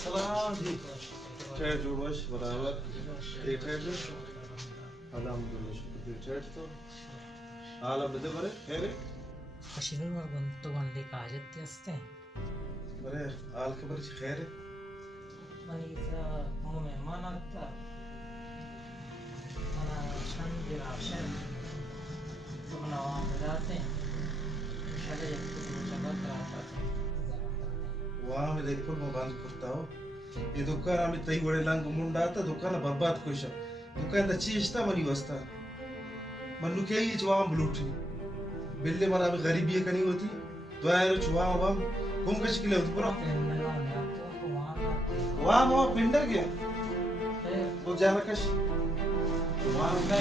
सलाम जी ठहर जोड़वाश बराबर एक ठहर alhamdulillah शुक्र ठहर तो आला बदे बरे ठहरे कशीवर गुंतवणूक काजत असते बरे आल के बरे ठहरे मनीचा मेहमान आता मला छान दिराशन तुम्हाला जाते शाळे जगत राहतात वहाँ में देखो मोबाइल करता हो ये दुकान आम्ही तई वडिलांक मुंडा आता दुकान बर्बाद कोशा दुकान दा चीजता मनी वस्ता मनु के ही जवाम ब्लूटी बिल्ले मना आम्ही गरीबी कनी होती द्वायर चुवा वम कुम कश किले होती पूरा वहाँ वो पिंडर गया वो जाना कश वहाँ का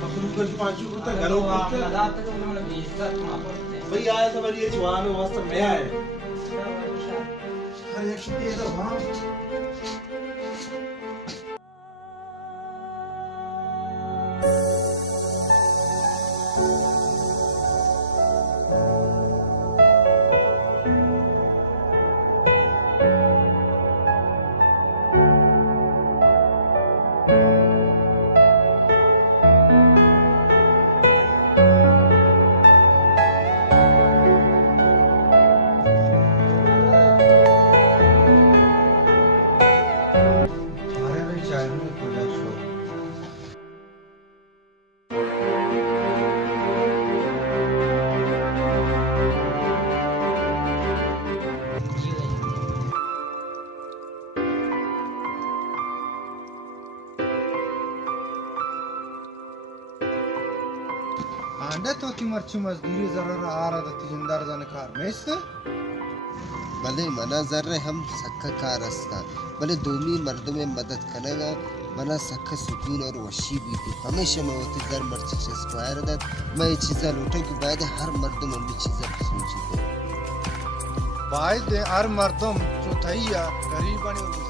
मखलूक कर पांचू करता घरों करता भाई आया था बड़ी ये जवान वास्ता मैं आया हर एक शुक्रिया तो वहाँ आंडा तो की मर्ची मजदूरी जरा आ रहा था तिजनदार जाने कार मेस भले मना जर्रे हम सक्का कार रस्ता भले दोमी मर्दों में मदद करेगा मना सक्का सुकून और वशी भी थी हमेशा मैं होती दर मर्ची से स्क्वायर दा मैं ये चीज़ा लूटे कि बाद हर मर्दों में भी चीज़ा सोची दे भाई दे हर मर्दों जो थई या गरीब बने